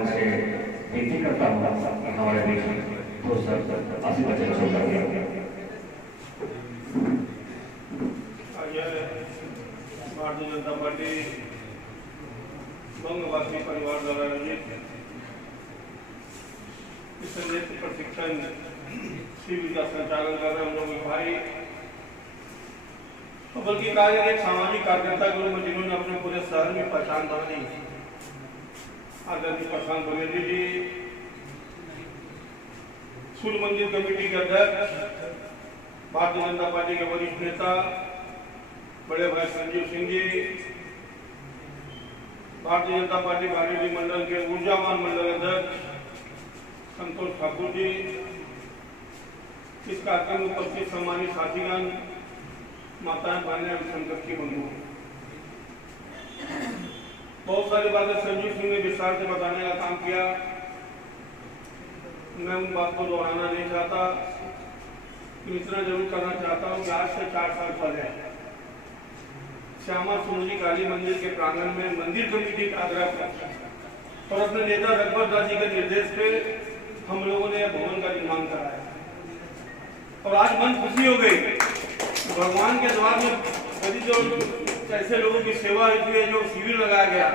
माध्यम से विनती करता हूँ कि हमारे बीच तो सर आसिफ बच्चन शो कर दिया। भारतीय जनता पार्टी बंगवासी परिवार द्वारा आयोजित इस नृत्य प्रशिक्षण शिविर का संचालन कर रहे हम लोग भाई, तो बल्कि कहा गया एक सामाजिक कार्यकर्ता के रूप में जिन्होंने अपने पूरे शहर में पहचान बनाई। आदरणीय प्रशांत बघेल जी सूर्य मंदिर कमेटी के अध्यक्ष, भारतीय जनता पार्टी के वरिष्ठ नेता बड़े भाई संजीव सिंह जी, भारतीय जनता पार्टी बारेली मंडल के ऊर्जावान मंडल अध्यक्ष संतोष ठाकुर जी, इस कार्यक्रम में उपस्थित सम्मानित साथीगण, माताएं बहनें और संकट बंधु, बहुत सारी बातें संजीव सिंह ने विस्तार से बताने का काम किया। मैं उन बात को दोहराना नहीं चाहता, इतना जरूर करना चाहता हूँ कि आज से 4 साल पहले श्यामा सुंदरी काली मंदिर के प्रांगण में मंदिर कमेटी का आग्रह पर और अपने नेता रघुवर दास जी के निर्देश पे हम लोगों ने भवन का निर्माण कराया। और आज मन खुशी हो गई, भगवान के द्वार में यदि जो ऐसे लोगों की सेवा होती है, जो शिविर लगाया गया,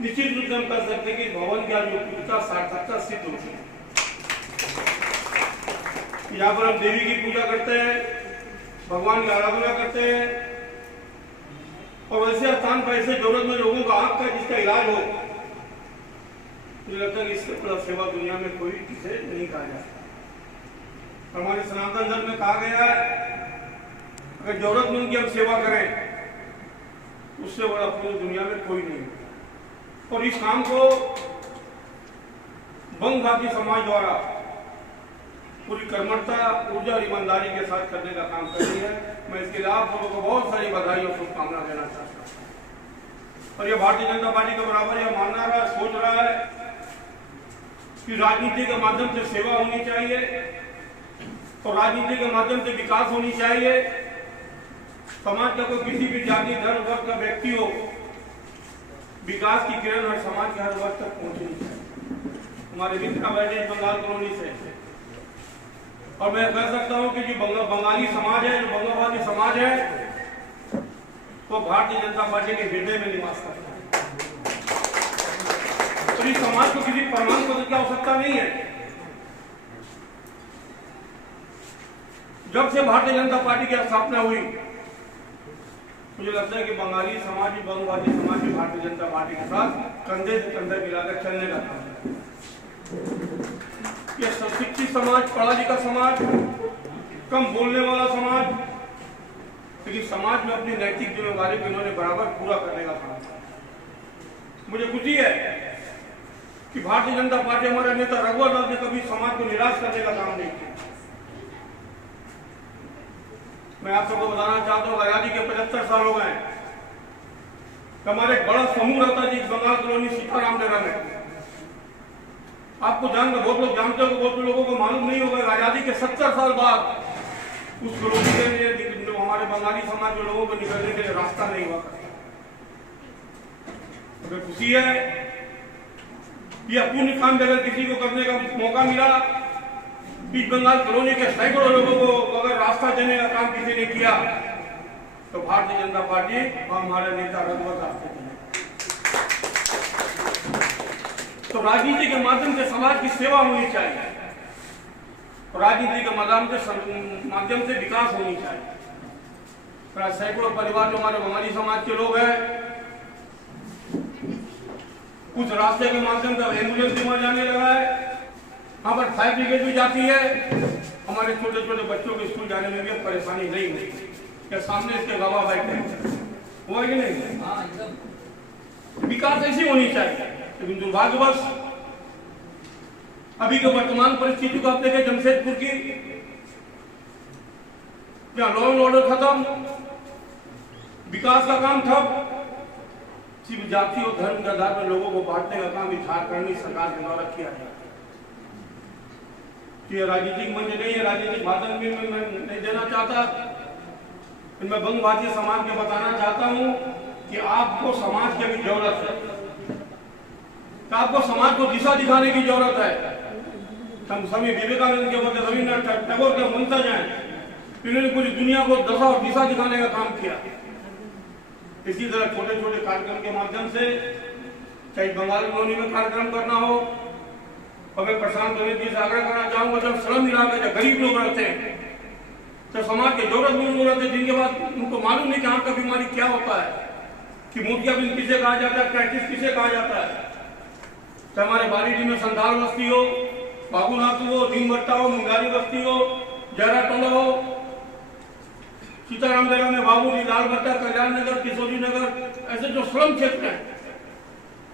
निश्चित रूप से हम कर सकते कि भवन की आज उपयुक्तता सार्थकता सिद्ध होती है। यहाँ पर हम देवी की पूजा करते हैं, भगवान की आराधना करते हैं, और वैसे स्थान पर ऐसे जरूरतमंद लोगों का आंख का जिसका इलाज हो, मुझे लगता है कि इससे बड़ा सेवा दुनिया में कोई किसे नहीं कहा जाता। हमारे सनातन धर्म में कहा गया है अगर जरूरतमंद की हम सेवा करें, उससे बड़ा पूरी दुनिया में कोई नहीं। और इस काम को बंगवासी समाज द्वारा पूरी कर्मठता, ऊर्जा और ईमानदारी के साथ करने का काम कर रही है। मैं इसके लिए आप लोगों को बहुत सारी बधाई और शुभकामना देना चाहता हूँ। और ये भारतीय जनता पार्टी के बराबर यह मानना रहा, सोच रहा है कि राजनीति के माध्यम से सेवा होनी चाहिए और राजनीति के माध्यम से विकास होनी चाहिए। समाज का कोई किसी भी जाति, धर्म, वर्ग का व्यक्ति हो, विकास की किरण हर समाज के हर वर्ग तक पहुंचनी चाहिए। हमारे मित्र बैठे बंगाल कॉलोनी से, और मैं कह सकता हूं कि जो बंगाली समाज है, जो बंगवासी समाज है, वो भारतीय जनता पार्टी के हृदय में निवास करता है। तो इस समाज को किसी प्रमाण पत्र की आवश्यकता नहीं है। जब से भारतीय जनता पार्टी की स्थापना हुई, मुझे लगता है कि बंगाली समाज, बंगवासी समाज भी भारतीय जनता पार्टी के साथ कंधे से कंधे मिलाकर चलने लगा। ये शिक्षित समाज, पढ़ा लिखा समाज, कम बोलने वाला समाज, लेकिन समाज में अपनी नैतिक जिम्मेदारी को इन्होंने बराबर पूरा करने का काम किया। मुझे खुशी है कि भारतीय जनता पार्टी, हमारे नेता रघुवर दास ने कभी समाज को निराश करने का काम नहीं किया। मैं आप सबको बताना चाहता हूँ, आजादी के 75 साल हो गए। हमारे एक बड़ा समूह रहता जी बंगाल कॉलोनी सीताराम नगर में। आपको जानकर बहुत लोग जानते हो, बहुत लोगों को मालूम नहीं होगा, आजादी के 70 साल बाद उस कॉलोनी के लिए हमारे बंगाली समाज के लोगों को निकलने के लिए रास्ता नहीं हुआ। मुझे खुशी है कि पुण्य काम अगर किसी को करने का मौका मिला, इस बंगाल कॉलोनी के सैकड़ों लोगों को अगर रास्ता देने का काम किसी ने किया, तो भारतीय जनता पार्टी और हमारे नेता रघुवर दास ने। तो राजनीति के माध्यम से समाज की सेवा होनी चाहिए, राजनीति के माध्यम से विकास होनी चाहिए। सैकड़ों परिवार जो हमारे बंगाली समाज के लोग हैं, कुछ रास्ते के माध्यम से एम्बुलेंस भी वहां जाने लगा है, वहां पर फायर ब्रिगेड भी जाती है। हमारे छोटे छोटे बच्चों को स्कूल जाने में भी परेशानी नहीं हुई। क्या सामने इसके गवाह बैठे हुआ कि नहीं? विकास ऐसी होनी चाहिए। लेकिन दुर्भाग्यवश अभी के वर्तमान परिस्थिति को आप देखें, जमशेदपुर की, जहां लॉ एंड ऑर्डर खत्म, विकास का काम ठप, सिर्फ जाति और धर्म के आधार पर लोगों को बांटने का काम झारखंड सरकार के द्वारा किया जाता है। ये राजनीतिक मंच नहीं है, राजनीतिक भाषण भी मैं नहीं देना चाहता। मैं बंगवासी समाज के बताना चाहता हूं कि आपको समाज की भी जरूरत है। तो आपको समाज को दिशा दिखाने की जरूरत है। हम स्वामी विवेकानंद के बोलते, रविन्द्रनाथ टैगोर के वंशज हैं, इन्होंने पूरी दुनिया को दशा और दिशा दिखाने का काम किया। इसी तरह छोटे छोटे कार्यक्रम के माध्यम से, चाहे बंगाल कॉलोनी में कार्यक्रम करना हो, और मैं प्रशांत द्विवेदी से आग्रह करना चाहूंगा, जब श्रम इलाके जो गरीब लोग रहते हैं, तो समाज के जरूरतमंद लोग रहते हैं, जिनके पास उनको मालूम नहीं कि आंख का बीमारी क्या होता है, कि मोतियाबिंद किसे कहा जाता है, कैटिस किसे कहा जाता है। चाहे हमारे बारीडी में संथाल बस्ती हो, बाबूनाथ हो, नीमभट्टा हो, मुंगारी बस्ती हो, जयरा टोला हो, सीताराम नगर में बाबूजी, लाल भट्टा, कल्याण नगर, किशोरी नगर, ऐसे जो श्रम क्षेत्र हैं,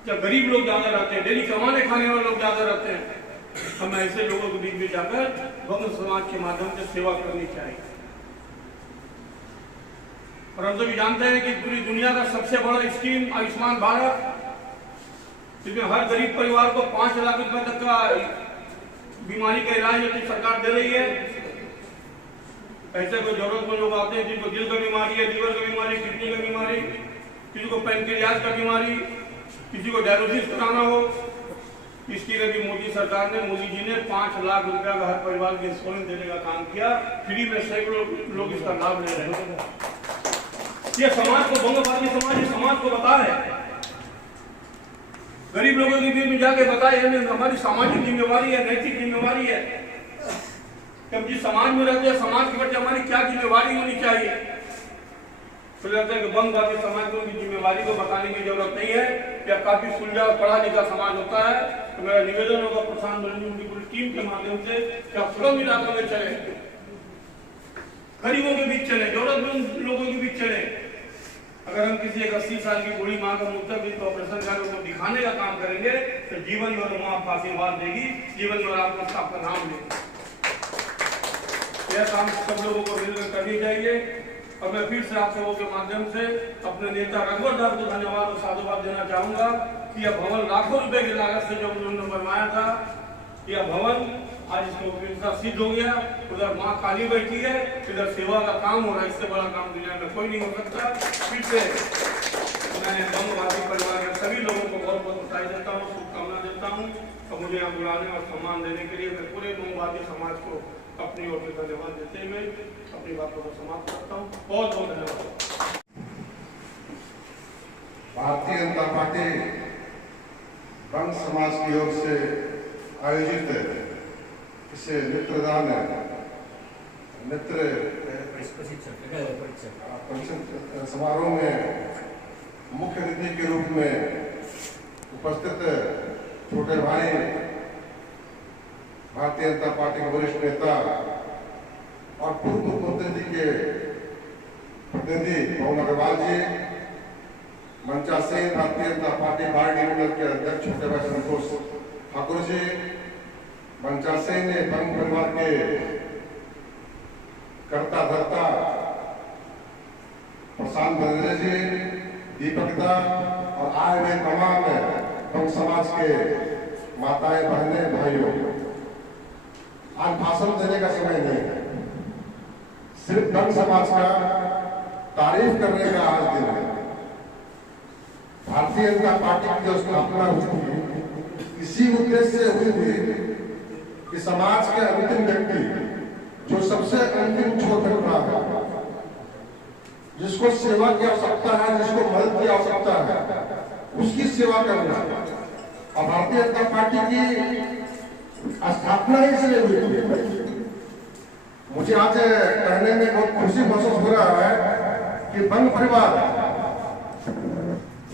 जब गरीब लोग ज्यादा रहते हैं, डेली कमाने खाने वाले लोग ज्यादा रहते हैं, हमें ऐसे लोगों के बीच में जाकर बंग समाज के माध्यम से सेवा करनी चाहिए। और हम सभी जानते हैं कि पूरी दुनिया का सबसे बड़ा स्कीम आयुष्मान भारत, जिसमें हर गरीब परिवार को 5 लाख रुपए तक का बीमारी का इलाज सरकार दे रही है। ऐसे कोई जरूरतमंद लोग आते हैं जिनको दिल का बीमारी है, लीवर का बीमारी, किडनी का बीमारी, किसी को पैनक्रियाज का बीमारी, किसी को डायलिसिस कराना हो, इसके लिए भी मोदी सरकार ने, मोदी जी ने 5 लाख रुपया का हर परिवार के इंश्योरेंस देने का काम किया। फ्री में सैकड़ों लोग इसका लाभ ले रहे हैं। ये समाज को, बंगवादी समाज इस समाज को बता है, गरीब लोगों के बीच में जाके बताए, हमारी सामाजिक जिम्मेवारी है, नैतिक जिम्मेवारी है कि हम जिस समाज में रहते हैं, समाज के प्रति हमारी क्या जिम्मेवारी होनी चाहिए। तो लगता है कि बंगवादी समाज को उनकी जिम्मेवारी को बताने की जरूरत नहीं है, क्या काफी सुलझा और पढ़ा लिखा समाज होता है। तो मेरा निवेदन होगा प्रशांत उनकी पूरी टीम के माध्यम से कि आप श्रम इलाकों में चले, गरीबों के बीच चले, जरूरतमंद लोगों के बीच चले। अगर हम किसी एक 80 साल की बूढ़ी माँ का मुस्तबिल ऑपरेशन कर उसको दिखाने का काम करेंगे, तो जीवन भर माँ आपको आशीर्वाद देगी, जीवन भर आपको आपका नाम देगी। यह काम सब लोगों को मिलकर करनी चाहिए। और मैं फिर से आप सबों के माध्यम से अपने नेता रघुवर दास को धन्यवाद और साधुवाद देना चाहूंगा कि यह भवन लाखों रुपए की लागत से जो उन्होंने बनवाया था, यह भवन आज इसको उपयोगिता सिद्ध हो गया। उधर माँ काली बैठी है, इधर सेवा का काम हो रहा है, इससे बड़ा काम दुनिया में कोई नहीं हो सकता। फिर से मैं बंगवादी परिवार के सभी लोगों को बहुत बहुत बधाई देता हूँ, शुभकामना देता हूँ। और मुझे यहाँ बुलाने और सम्मान देने के लिए मैं पूरे बंगवादी समाज को अपनी ओर से धन्यवाद देते हुए अपनी बातों को समाप्त करता हूँ। बहुत बहुत धन्यवाद। भारतीय जनता पार्टी बंग समाज की ओर से आयोजित इसे नेत्रदान नेत्र समारोह में मुख्य अतिथि के रूप में उपस्थित छोटे भाई भारतीय जनता पार्टी के वरिष्ठ नेता और पूर्व मुख्यमंत्री जी के प्रतिनिधि पवन अग्रवाल जी, मंचा से भारतीय जनता पार्टी बारडी मंडल के अध्यक्ष छोटे भाई संतोष ठाकुर जी, मंचा से ने बंग परिवार के कर्ता धर्ता प्रशांत बंद्रे जी, दीपक दा और आए हुए तमाम बंग समाज के माताएं, बहनें, भाइयों, आज भाषण देने का समय नहीं है, सिर्फ बंग समाज का तारीफ करने का आज दिन है। भारतीय जनता पार्टी की जो स्थापना हुई थी, इसी उद्देश्य से हुई थी कि समाज के अंतिम व्यक्ति, जो सबसे अंतिम छोर पर खड़ा है, जिसको सेवा की आवश्यकता है, जिसको मदद की आवश्यकता है, उसकी सेवा करना। और भारतीय जनता पार्टी की स्थापना ही इसलिए हुई थी। मुझे आज कहने में बहुत खुशी महसूस हो रहा है कि बंग परिवार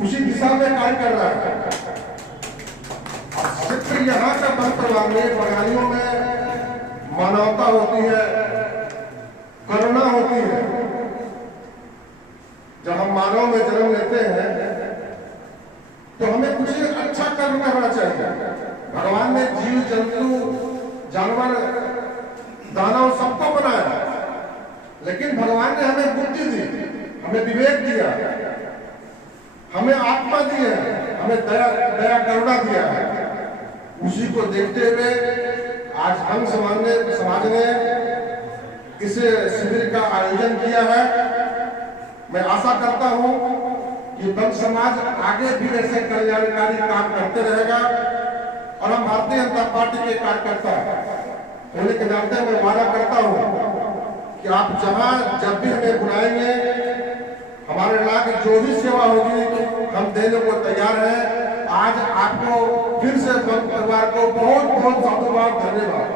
उसी दिशा में कार्य कर रहा है। सिर्फ यहाँ का बंग परिवार में बंगालियों में मानवता होती है, करुणा होती है। जब हम मानव में जन्म लेते हैं तो हमें कुछ अच्छा कर्म करना चाहिए। भगवान ने जीव जंतु जानवर दानव सबको बनाया, लेकिन भगवान ने हमें बुद्धि दी, हमें विवेक दिया, हमें आत्मा दी है, हमें दया करुणा दिया है। उसी को देखते हुए आज हम समाज ने इस शिविर का आयोजन किया है। मैं आशा करता हूं कि दलित समाज आगे भी ऐसे कल्याणकारी काम करते रहेगा और हम भारतीय जनता पार्टी के कार्यकर्ता होने के नाते मैं वादा करता हूं कि आप जहां जब भी हमें बुलाएंगे, हमारे इलाके जो भी सेवा होगी हम देने को तैयार हैं। आज आपको फिर से परिवार को बहुत बहुत साधुवाद, धन्यवाद।